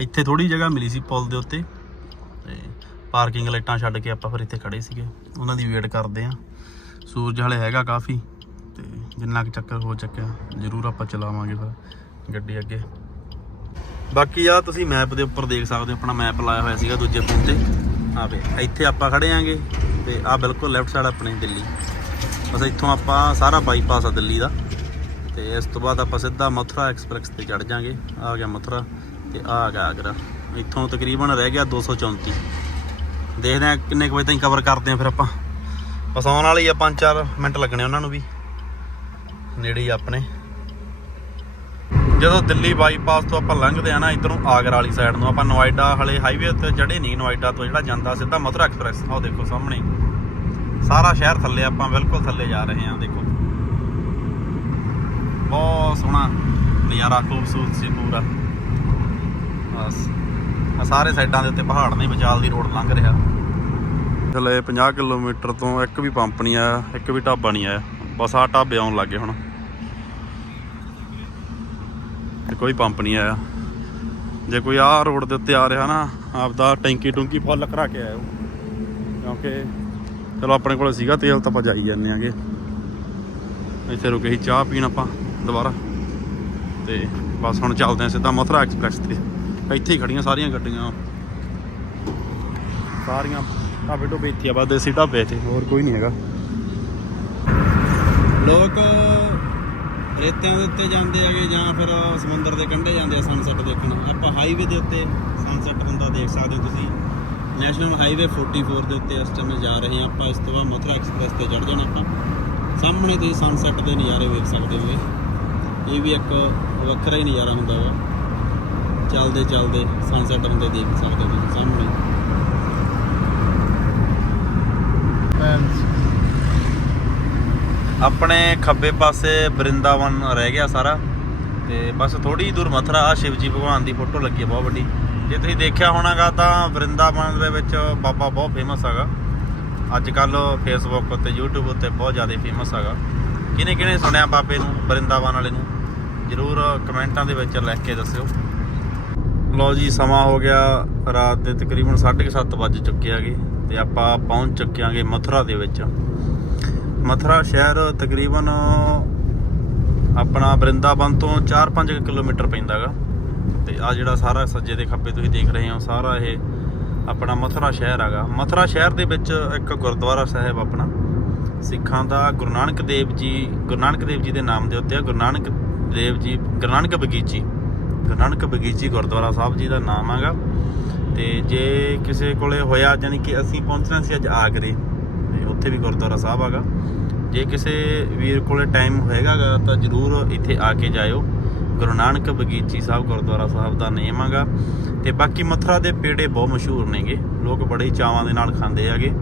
ਇੱਥੇ ਥੋੜੀ ਜਗ੍ਹਾ ਮਿਲੀ ਸੀ ਪੁਲ ਦੇ ਉੱਤੇ। ਤੇ ਪਾਰਕਿੰਗ ਲਾਈਟਾਂ ਛੱਡ ਕੇ ਆਪਾਂ ਫਿਰ ਇੱਥੇ ਖੜੇ ਸੀਗੇ। ਉਹਨਾਂ ਦੀ ਵੇਟ ਕਰਦੇ ਆ ਸੂਰਜ ਹਲੇ ਹੈਗਾ ਕਾਫੀ। ਤੇ ਜਿੰਨਾ ਕੁ ਚੱਕਰ ਹੋ ਚੱਕਿਆ, ਜ਼ਰੂਰ ਆਪਾਂ ਚਲਾਵਾਂਗੇ ਫਿਰ ਗੱਡੀ ਅੱਗੇ। ਬਾਕੀ ਆ ਤੁਸੀਂ ਮੈਪ ਦੇ ਉੱਪਰ ਦੇਖ ਸਕਦੇ ਹੋ, ਆਪਣਾ ਮੈਪ ਲਾਇਆ ਹੋਇਆ ਸੀਗਾ ਦੂਜੇ ਫੋਨ ਤੇ। ਆ ਵੇ, ਇੱਥੇ ਆਪਾਂ ਖੜੇ ਆਂਗੇ ਤੇ ਆ ਬਿਲਕੁਲ ਲੈਫਟ ਸਾਈਡ ਆਪਣੀ ਦਿੱਲੀ। ਬਸ ਇੱਥੋਂ ਆਪਾਂ ਸਾਰਾ ਬਾਈਪਾਸ ਆ ਦਿੱਲੀ ਦਾ। ਤੇ ਇਸ ਤੋਂ ਬਾਅਦ ਆਪਾਂ ਸਿੱਧਾ ਮਥੁਰਾ ਐਕਸਪ੍ਰੈਸ ਤੇ ਚੜ ਜਾਾਂਗੇ। ਆ ਗਿਆ ਮਥੁਰਾ ਤੇ ਆ ਗਿਆ ਆਗਰਾ। ਇੱਥੋਂ ਤਕਰੀਬਨ ਰਹਿ ਗਿਆ 234 ਦੇਖਦੇ ਆ ਕਿੰਨੇ ਕੁ ਵਜੇ ਤਾਈਂ ਕਵਰ ਕਰਦੇ ਆ ਫਿਰ ਆਪਾਂ। ਬਸ ਆਉਣ ਵਾਲੀ ਆ 5-4 ਮਿੰਟ ਲੱਗਣੇ ਉਹਨਾਂ ਨੂੰ ਵੀ। ਨੇੜੇ ਹੀ ਆਪਣੇ। ਜਦੋਂ ਦਿੱਲੀ ਬਾਈਪਾਸ ਤੋਂ ਆਪਾਂ ਲੰਘਦੇ ਆ ਨਾ, ਇਧਰੋਂ ਆਗਰਾ ਵਾਲੀ ਸਾਈਡ ਨੂੰ, ਆਪਾਂ ਨੋਇਡਾ ਹਲੇ ਹਾਈਵੇ ਉੱਤੇ ਚੜੇ ਨਹੀਂ, ਨੋਇਡਾ ਤੋਂ ਜਿਹੜਾ ਜਾਂਦਾ, ਸਿੱਧਾ ਮਥੁਰਾ ਐਕਸਪ੍ਰੈਸ। ਆਹ ਦੇਖੋ ਸਾਹਮਣੇ। ਸਾਰਾ ਸ਼ਹਿਰ ਥੱਲੇ ਆਪਾਂ ਬਿਲਕੁਲ ਥੱਲੇ ਜਾ ਰਹੇ ਹਾਂ, ਦੇਖੋ। ਬਹੁਤ ਸੋਹਣਾ ਨਜ਼ਾਰਾ, ਖੂਬਸੂਰਤ ਸੀ ਪੂਰਾ। ਬਸ। ਆ ਸਾਰੇ ਸਾਈਡਾਂ ਦੇ ਉੱਤੇ ਪਹਾੜ ਨੇ ਵਿਚਾਲ ਦੀ ਰੋਡ ਲੰਘ ਰਿਹਾ। ਥੱਲੇ 50 ਕਿਲੋਮੀਟਰ ਤੋਂ ਇੱਕ ਵੀ ਪੰਪ ਨਹੀਂ ਆਇਆ, ਇੱਕ ਵੀ ਢਾਬਾ ਨਹੀਂ ਆਇਆ। ਬਸ ਆ ਢਾਬੇ ਆਉਣ ਲੱਗੇ ਹੁਣ। ਤੇ ਕੋਈ ਪੰਪ ਨਹੀਂ ਆਇਆ। ਜੇ ਕੋਈ ਆਹ ਰੋਡ ਦੇ ਉੱਤੇ ਆ ਰਿਹਾ ਨਾ, ਆਪਦਾ ਟੈਂਕੀ ਟੁੰਕੀ ਫੁੱਲ ਕਰਾ ਕੇ ਆਇਓ। ਕਿਉਂਕਿ ਚਲੋ ਆਪਣੇ ਕੋਲ ਸੀਗਾ ਤੇਲ, ਤਾਂ ਆਪਾਂ ਜਾਈ ਜਾਂਦੇ ਆਂਗੇ। ਇੱਥੇ ਰੁਕੇ ਸੀ ਚਾਹ ਪੀਣ ਆਪਾਂ। ਦੁਬਾਰਾ ਤੇ ਬਸ ਹੁਣ ਚੱਲਦੇ ਆ ਸਿੱਧਾ ਮਥੁਰਾ ਐਕਸਪ੍ਰੈਸ ਤੇ। ਇੱਥੇ ਹੀ ਖੜੀਆਂ ਸਾਰੀਆਂ ਗੱਡੀਆਂ। ਸਾਰੀਆਂ ਢਾਬੇ ਢੋਬੇ ਇੱਥੇ ਆ, ਬਸ ਦੇਸੀ ਢਾਬੇ ਇੱਥੇ। ਹੋਰ ਕੋਈ ਨਹੀਂ ਹੈਗਾ। ਲੋਕ ਰੇਤਿਆਂ ਦੇ ਉੱਤੇ ਜਾਂਦੇ ਆਗੇ ਜਾਂ ਫਿਰ ਸਮੁੰਦਰ ਦੇ ਕੰਢੇ ਜਾਂਦੇ ਆ ਸਨਸੈਟ ਦੇਖਣ। ਆਪਾਂ ਹਾਈਵੇ ਦੇ ਉੱਤੇ ਸਨਸੈਟ ਹੁੰਦਾ ਦੇਖ ਸਕਦੇ ਹੋ ਤੁਸੀਂ। ਨੈਸ਼ਨਲ ਹਾਈਵੇ 44 ਦੇ ਉੱਤੇ ਇਸ ਟਾਈਮ ਜਾ ਰਹੇ ਹਾਂ ਆਪਾਂ। ਇਸ ਤੋਂ ਬਾਅਦ ਮਥੁਰਾ ਐਕਸਪ੍ਰੈਸ ਤੇ ਚੜ ਜਾਣਾ ਆਪਾਂ। ਸਾਹਮਣੇ ਤੁਸੀਂ ਸਨਸੈਟ ਦੇ ਨਜ਼ਾਰੇ ਵੇਖ ਸਕਦੇ ਹੋ ਇਹ। ਵੀ ਇੱਕ ਵੱਖਰਾ ਹੀ ਨਜ਼ਾਰਾ ਹੁੰਦਾ ਵਾ। ਚੱਲਦੇ ਚੱਲਦੇ ਸਨਸੈਟ ਹੁੰਦੇ ਦੇਖ ਸਕਦੇ ਹੋ ਤੁਸੀਂ ਸਾਹਮਣੇ। ਆਪਣੇ ਖੱਬੇ ਪਾਸੇ ਬ੍ਰਿੰਦਾਵਨ ਰਹਿ ਗਿਆ ਸਾਰਾ। ਤੇ ਬਸ ਥੋੜੀ ਦੂਰ ਮਥੁਰਾ ਆ ਸ਼ਿਵਜੀ ਭਗਵਾਨ ਦੀ ਫੋਟੋ ਲੱਗੀ ਹੈ ਬਹੁਤ ਵੱਡੀ। ਜੇ ਤੁਸੀਂ ਦੇਖਿਆ ਹੋਣਾਗਾ ਤਾਂ ਬ੍ਰਿੰਦਾਵਨ ਦੇ ਵਿੱਚ ਬਾਬਾ ਬਹੁਤ ਫੇਮਸ ਹੈਗਾ। ਅੱਜ ਕੱਲ ਫੇਸਬੁੱਕ ਉੱਤੇ, YouTube ਉੱਤੇ ਬਹੁਤ ਜ਼ਿਆਦਾ ਫੇਮਸ ਹੈਗਾ। ਕਿਹਨੇ ਕਿਹਨੇ ਸੁਣਿਆ ਬਾਬੇ ਨੂੰ ਬ੍ਰਿੰਦਾਵਨ ਵਾਲੇ ਨੂੰ? ਜਰੂਰ ਕਮੈਂਟਾਂ ਦੇ ਵਿੱਚ ਲਿਖ ਕੇ ਦੱਸਿਓ। ਲਓ ਜੀ, ਸਮਾਂ ਹੋ ਗਿਆ ਰਾਤ ਦੇ ਤਕਰੀਬਨ 7:30 ਵੱਜ ਚੁੱਕੇ ਹੈਗੇ ਤੇ ਆਪਾਂ ਪਹੁੰਚ ਚੁੱਕਿਆਂਗੇ ਮਥੁਰਾ ਦੇ ਵਿੱਚ। ਮਥੁਰਾ ਸ਼ਹਿਰ ਤਕਰੀਬਨ ਆਪਣਾ ਬ੍ਰਿੰਦਾਵਨ ਤੋਂ 4-5 ਕਿਲੋਮੀਟਰ ਪੈਂਦਾਗਾ ਤੇ ਆ ਜਿਹੜਾ ਸਾਰਾ ਸੱਜੇ ਦੇ ਖੱਬੇ ਤੁਸੀਂ ਦੇਖ ਰਹੇ ਹੋ, ਸਾਰਾ ਇਹ ਆਪਣਾ ਮਥੁਰਾ ਸ਼ਹਿਰ ਹੈਗਾ। ਮਥੁਰਾ ਸ਼ਹਿਰ ਦੇ ਵਿੱਚ ਇੱਕ ਗੁਰਦੁਆਰਾ ਸਾਹਿਬ ਆਪਣਾ। ਸਿੱਖਾਂ ਦਾ ਗੁਰੂ ਨਾਨਕ ਦੇਵ ਜੀ, ਗੁਰੂ ਨਾਨਕ ਦੇਵ ਜੀ ਦੇ ਨਾਮ ਦੇ ਉੱਤੇ ਗੁਰੂ ਨਾਨਕ ਦੇਵ ਜੀ, ਗੁਰੂ ਨਾਨਕ ਬਗੀਚੀ, ਗੁਰੂ ਨਾਨਕ ਬਗੀਚੀ ਗੁਰਦੁਆਰਾ ਸਾਹਿਬ ਜੀ ਦਾ ਨਾਮ ਹੈਗਾ। ਤੇ ਜੇ ਕਿਸੇ ਕੋਲੇ ਹੋਇਆ ਯਾਨੀ ਕਿ ਅਸੀਂ ਪਹੁੰਚਣਾ ਸੀ ਅੱਜ ਆਗਰੇ, ਤੇ ਉੱਥੇ ਵੀ ਗੁਰਦੁਆਰਾ ਸਾਹਿਬ ਹੈਗਾ। ਜੇ ਕਿਸੇ ਵੀਰ ਕੋਲੇ ਟਾਈਮ ਹੋਏਗਾ ਗਾ, ਤਾਂ ਜਰੂਰ ਇੱਥੇ ਆ ਕੇ ਜਾਇਓ। ਗੁਰੂ ਨਾਨਕ ਬਗੀਚੀ ਸਾਹਿਬ ਗੁਰਦੁਆਰਾ ਸਾਹਿਬ ਦਾ ਨੇਮ ਹੈਗਾ। ਤੇ ਬਾਕੀ ਮਥੁਰਾ ਦੇ ਪੇੜੇ ਬਹੁਤ ਮਸ਼ਹੂਰ ਨੇਗੇ। ਲੋਕ ਬੜੇ ਹੀ ਚਾਵਾਂ ਦੇ ਨਾਲ ਖਾਂਦੇ ਹੈਗੇ।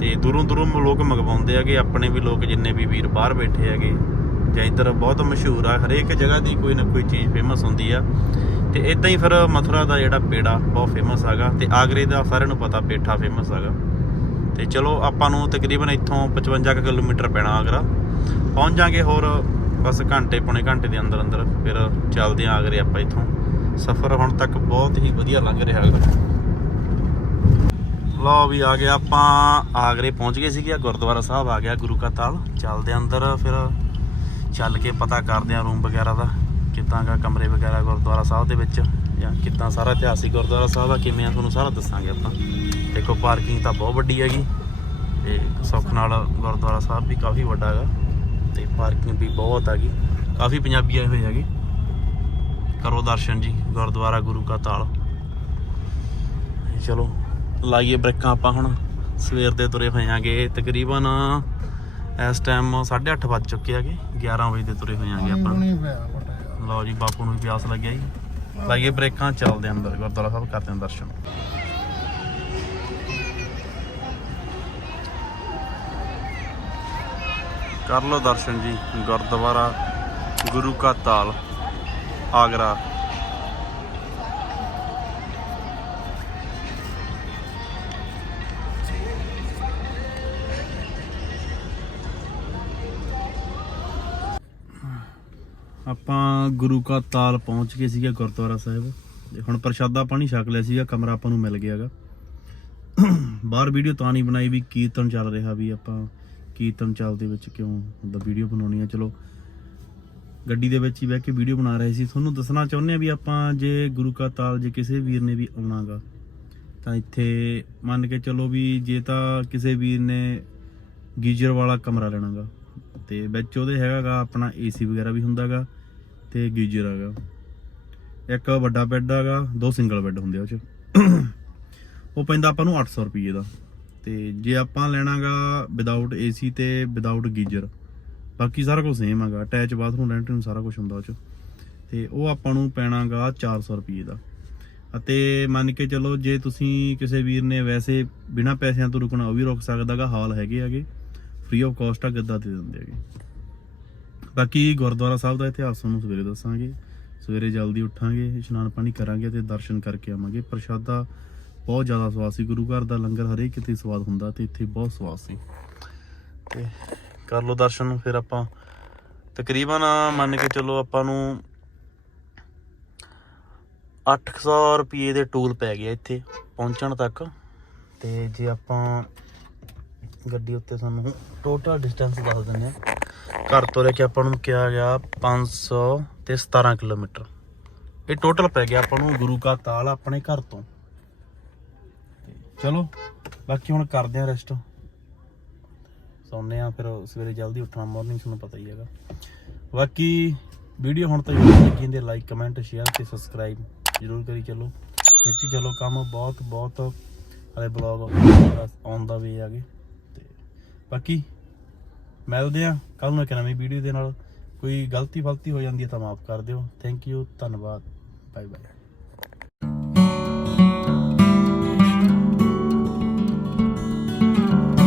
ਤੇ ਦੂਰੋਂ ਦੂਰੋਂ ਲੋਕ ਮੰਗਵਾਉਂਦੇ ਹੈਗੇ। ਆਪਣੇ ਵੀ ਲੋਕ ਜਿੰਨੇ ਵੀ ਵੀਰ ਬਾਹਰ ਬੈਠੇ ਹੈਗੇ। ਜਾਂ ਇੱਧਰ ਬਹੁਤ ਮਸ਼ਹੂਰ ਆ, ਹਰੇਕ ਜਗ੍ਹਾ ਦੀ ਕੋਈ ਨਾ ਕੋਈ ਚੀਜ਼ ਫੇਮਸ ਹੁੰਦੀ ਆ। ਤੇ ਇਦਾਂ ਹੀ ਫਿਰ ਮਥੁਰਾ ਦਾ ਜਿਹੜਾ ਪੇੜਾ ਬਹੁਤ ਫੇਮਸ ਹੈਗਾ ਤੇ ਆਗਰੇ ਦਾ ਸਾਰਿਆਂ ਨੂੰ ਪਤਾ ਪੇਠਾ ਫੇਮਸ ਹੈਗਾ। ਤੇ ਚਲੋ ਆਪਾਂ ਨੂੰ ਤਕਰੀਬਨ ਇੱਥੋਂ 55 ਕੁ ਕਿਲੋਮੀਟਰ ਪੈਣਾ ਆਗਰਾ। ਪਹੁੰਚ ਜਾਾਂਗੇ ਹੋਰ ਬਸ ਘੰਟੇ, ਪੌਣੇ ਘੰਟੇ ਦੇ ਅੰਦਰ ਅੰਦਰ, ਫਿਰ ਚੱਲਦੇ ਆਂ ਆਗਰੇ ਆਪਾਂ ਇੱਥੋਂ। ਸਫ਼ਰ ਹੁਣ ਤੱਕ ਬਹੁਤ ਹੀ ਵਧੀਆ ਲੰਘ ਰਿਹਾ ਹੈਗਾ। ਲਓ ਵੀ ਆ ਗਿਆ ਆਪਾਂ, ਆਗਰੇ ਪਹੁੰਚ ਗਏ ਸੀਗੇ, ਗੁਰਦੁਆਰਾ ਸਾਹਿਬ ਆ ਗਿਆ ਗੁਰੂ ਕਾ ਤਾਲ। ਚੱਲਦੇ ਅੰਦਰ ਫਿਰ ਚੱਲ ਕੇ ਪਤਾ ਕਰਦੇ ਆ ਰੂਮ ਵਗੈਰਾ ਦਾ, ਕਿੱਦਾਂ ਦਾ ਕਮਰੇ ਵਗੈਰਾ ਗੁਰਦੁਆਰਾ ਸਾਹਿਬ ਦੇ ਵਿੱਚ, ਜਾਂ ਕਿੱਦਾਂ ਸਾਰਾ ਇਤਿਹਾਸਿਕ ਗੁਰਦੁਆਰਾ ਸਾਹਿਬ ਆ ਕਿਵੇਂ ਆ ਤੁਹਾਨੂੰ ਸਾਰਾ ਦੱਸਾਂਗੇ ਆਪਾਂ। ਦੇਖੋ ਪਾਰਕਿੰਗ ਤਾਂ ਬਹੁਤ ਵੱਡੀ ਹੈਗੀ, ਤੇ ਸੁੱਖ ਨਾਲ ਗੁਰਦੁਆਰਾ ਸਾਹਿਬ ਵੀ ਕਾਫੀ ਵੱਡਾ ਹੈਗਾ, ਤੇ ਪਾਰਕਿੰਗ ਵੀ ਬਹੁਤ ਹੈਗੀ, ਕਾਫੀ ਪੰਜਾਬੀ ਆਏ ਹੋਏ ਹੈਗੇ। ਕਰੋ ਦਰਸ਼ਨ ਜੀ, ਗੁਰਦੁਆਰਾ ਗੁਰੂ ਕਾ ਤਾਲ। ਚਲੋ, ਲਾਈਏ ਬ੍ਰੇਕਾਂ ਆਪਾਂ ਹੁਣ, ਸਵੇਰ ਦੇ ਤੁਰੇ ਹੋਏ ਆਂਗੇ ਤਕਰੀਬਨ ਇਸ ਟਾਈਮ 8:30 ਵੱਜ ਚੁੱਕੇ ਹੈਗੇ 11 ਵਜੇ ਦੇ ਤੁਰੇ ਹੋਏ ਆਂਗੇ ਆਪਾਂ ਲਓ ਜੀ ਬਾਪੂ ਨੂੰ ਪਿਆਸ ਲੱਗਿਆ ਜੀ। ਲਾਈਏ ਬ੍ਰੇਕਾਂ ਚੱਲਦੇ ਅੰਦਰ ਗੁਰਦੁਆਰਾ ਸਾਹਿਬ ਕਰਦੇ ਆਂ ਦਰਸ਼ਨ। ਕਰ ਲਓ ਦਰਸ਼ਨ ਜੀ ਗੁਰਦੁਆਰਾ ਗੁਰੂ ਕਾ ਤਾਲ ਆਗਰਾ। ਆਪਾਂ ਗੁਰੂ ਕਾ ਤਾਲ ਪਹੁੰਚ ਗਏ ਸੀਗੇ ਗੁਰਦੁਆਰਾ ਸਾਹਿਬ। ਤੇ ਹੁਣ ਪ੍ਰਸ਼ਾਦਾ ਪਾਣੀ ਛਕ ਲਿਆ ਸੀਗਾ, ਕਮਰਾ ਆਪਾਂ ਨੂੰ ਮਿਲ ਗਿਆਗਾ ਬਾਹਰ ਵੀਡੀਓ ਤਾਂ ਨਹੀਂ ਬਣਾਈ ਵੀ ਕੀਰਤਨ ਚੱਲ ਰਿਹਾ ਵੀ ਆਪਾਂ ਕੀਰਤਨ ਚੱਲ ਦੇ ਵਿੱਚ ਕਿਉਂ ਹੁੰਦਾ, ਵੀਡੀਓ ਬਣਾਉਣੀ ਆ, ਚਲੋ। ਗੱਡੀ ਦੇ ਵਿੱਚ ਹੀ ਬਹਿ ਕੇ ਵੀਡੀਓ ਬਣਾ ਰਹੇ ਸੀ। ਤੁਹਾਨੂੰ ਦੱਸਣਾ ਚਾਹੁੰਦੇ ਆ ਵੀ ਆਪਾਂ ਜੇ ਗੁਰੂ ਕਾ ਤਾਲ ਜੇ ਕਿਸੇ ਵੀਰ ਨੇ ਵੀ ਆਉਣਾਗਾ, ਤਾਂ ਇੱਥੇ ਮੰਨ ਕੇ ਚਲੋ ਵੀ ਜੇ ਤਾਂ ਕਿਸੇ ਵੀਰ ਨੇ ਗੀਜ਼ਰ ਵਾਲਾ ਕਮਰਾ ਲੈਣਾਗਾ। ਤੇ ਵਿੱਚ ਉਹਦੇ ਹੈਗਾਗਾ ਆਪਣਾ ਏਸੀ ਵਗੈਰਾ ਵੀ ਹੁੰਦਾਗਾ ਤੇ ਗੀਜ਼ਰ ਹੈਗਾ ਇੱਕ ਵੱਡਾ ਬੈੱਡ ਹੈਗਾ ਦੋ ਸਿੰਗਲ ਬੈੱਡ ਹੁੰਦੇ ਉਹ ਚ। ਉਹ ਪੈਂਦਾ ਆਪਾਂ ਨੂੰ 800 ਰੁਪਏ ਦਾ। ਤੇ ਜੇ ਆਪਾਂ ਲੈਣਾਗਾ ਵਿਦਆਊਟ ਏਸੀ ਤੇ ਵਿਦਆਊਟ ਗੀਜ਼ਰ, ਬਾਕੀ ਸਾਰਾ ਕੁਝ ਸੇਮ ਹੈਗਾ ਅਟੈਚ ਬਾਥਰੂਮ ਲੈਂਟਰ ਸਾਰਾ ਕੁਝ ਹੁੰਦਾ ਉਹ ਚ। ਤੇ ਉਹ ਆਪਾਂ ਨੂੰ ਪੈਣਾਗਾ 400 ਰੁਪਏ ਦਾ। ਅਤੇ ਮੰਨ ਕੇ ਚੱਲੋ ਜੇ ਤੁਸੀਂ ਕਿਸੇ ਵੀਰ ਨੇ ਵੈਸੇ ਬਿਨਾ ਪੈਸਿਆਂ ਤੋਂ ਰੁਕਣਾ, ਉਹ ਵੀ ਰੁਕ ਸਕਦਾਗਾ, ਹਾਲ ਹੈਗੇ ਹੈਗੇ। ਫ੍ਰੀ ਆਫ ਕਾਸਟ ਆ, ਗੱਦਾ ਦੇ ਦਿੰਦੇ ਹੈਗੇ। ਬਾਕੀ ਗੁਰਦੁਆਰਾ ਸਾਹਿਬ ਦਾ ਇਤਿਹਾਸ ਤੁਹਾਨੂੰ ਸਵੇਰੇ ਦੱਸਾਂਗੇ। ਸਵੇਰੇ ਜਲਦੀ ਉੱਠਾਂਗੇ, ਇਸ਼ਨਾਨ ਪਾਣੀ ਕਰਾਂਗੇ ਤੇ ਦਰਸ਼ਨ ਕਰਕੇ ਆਵਾਂਗੇ। ਪ੍ਰਸ਼ਾਦਾ ਬਹੁਤ ਜ਼ਿਆਦਾ ਸਵਾਦ ਸੀ। ਗੁਰੂ ਘਰ ਦਾ ਲੰਗਰ ਹਰੇਕ ਕਿਤੇ ਸਵਾਦ ਹੁੰਦਾ ਤੇ ਇੱਥੇ ਬਹੁਤ ਸਵਾਦ ਸੀ। ਤੇ ਕਰ ਲਓ ਦਰਸ਼ਨ, ਫਿਰ ਆਪਾਂ ਤਕਰੀਬਨ ਮੰਨ ਕੇ ਚੱਲੋ ਆਪਾਂ ਨੂੰ 800 ਰੁਪਏ ਦੇ ਟੂਲ ਪੈ ਗਿਆ ਇੱਥੇ ਪਹੁੰਚਣ ਤੱਕ। ਤੇ ਜੇ ਆਪਾਂ ਗੱਡੀ ਉੱਤੇ ਸਾਨੂੰ ਟੋਟਲ ਡਿਸਟੈਂਸ ਦੱਸ ਦਿੰਦੇ ਆ। ਘਰ ਤੋਂ ਲੈ ਕੇ ਆਪਾਂ ਨੂੰ ਕਿਹਾ ਗਿਆ 500 ਤੇ 17 ਕਿਲੋਮੀਟਰ। ਇਹ ਟੋਟਲ ਪੈ ਗਿਆ ਆਪਾਂ ਨੂੰ ਗੁਰੂ ਕਾ ਤਾਲ ਆਪਣੇ ਘਰ ਤੋਂ। ਚਲੋ, ਬਾਕੀ ਹੁਣ ਕਰਦੇ ਆ ਰੈਸਟ ਸੌਂਦੇ ਆ ਫਿਰ ਸਵੇਰੇ ਜਲਦੀ ਉੱਠਣਾ ਮਾਰਨਿੰਗ ਤੁਹਾਨੂੰ ਪਤਾ ਹੀ ਹੈਗਾ। ਬਾਕੀ ਵੀਡੀਓ ਹੁਣ ਤੱਕ ਲੱਗੀ ਜਾਂਦੀ ਲਾਈਕ ਕਮੈਂਟ ਸ਼ੇਅਰ ਤੇ ਸਬਸਕ੍ਰਾਈਬ ਜਰੂਰ ਕਰੀ ਚਲੋ। ਖਿੱਚੀ ਚਲੋ ਕੰਮ ਬਹੁਤ ਬਹੁਤ ਹਲੇ ਬਲੌਗ ਆਉਣ ਦਾ ਵੀ ਆਗੇ ਬਾਕੀ ਮਿਲਦੇ ਆ ਕੱਲ ਨੂੰ ਇੱਕ ਨਵੀਂ ਵੀਡੀਓ ਦੇ ਨਾਲ। ਕੋਈ ਗਲਤੀ ਫਲਤੀ ਹੋ ਜਾਂਦੀ ਹੈ ਤਾਂ ਮਾਫ ਕਰ ਦਿਓ। ਥੈਂਕ ਯੂ ਧੰਨਵਾਦ। Bye bye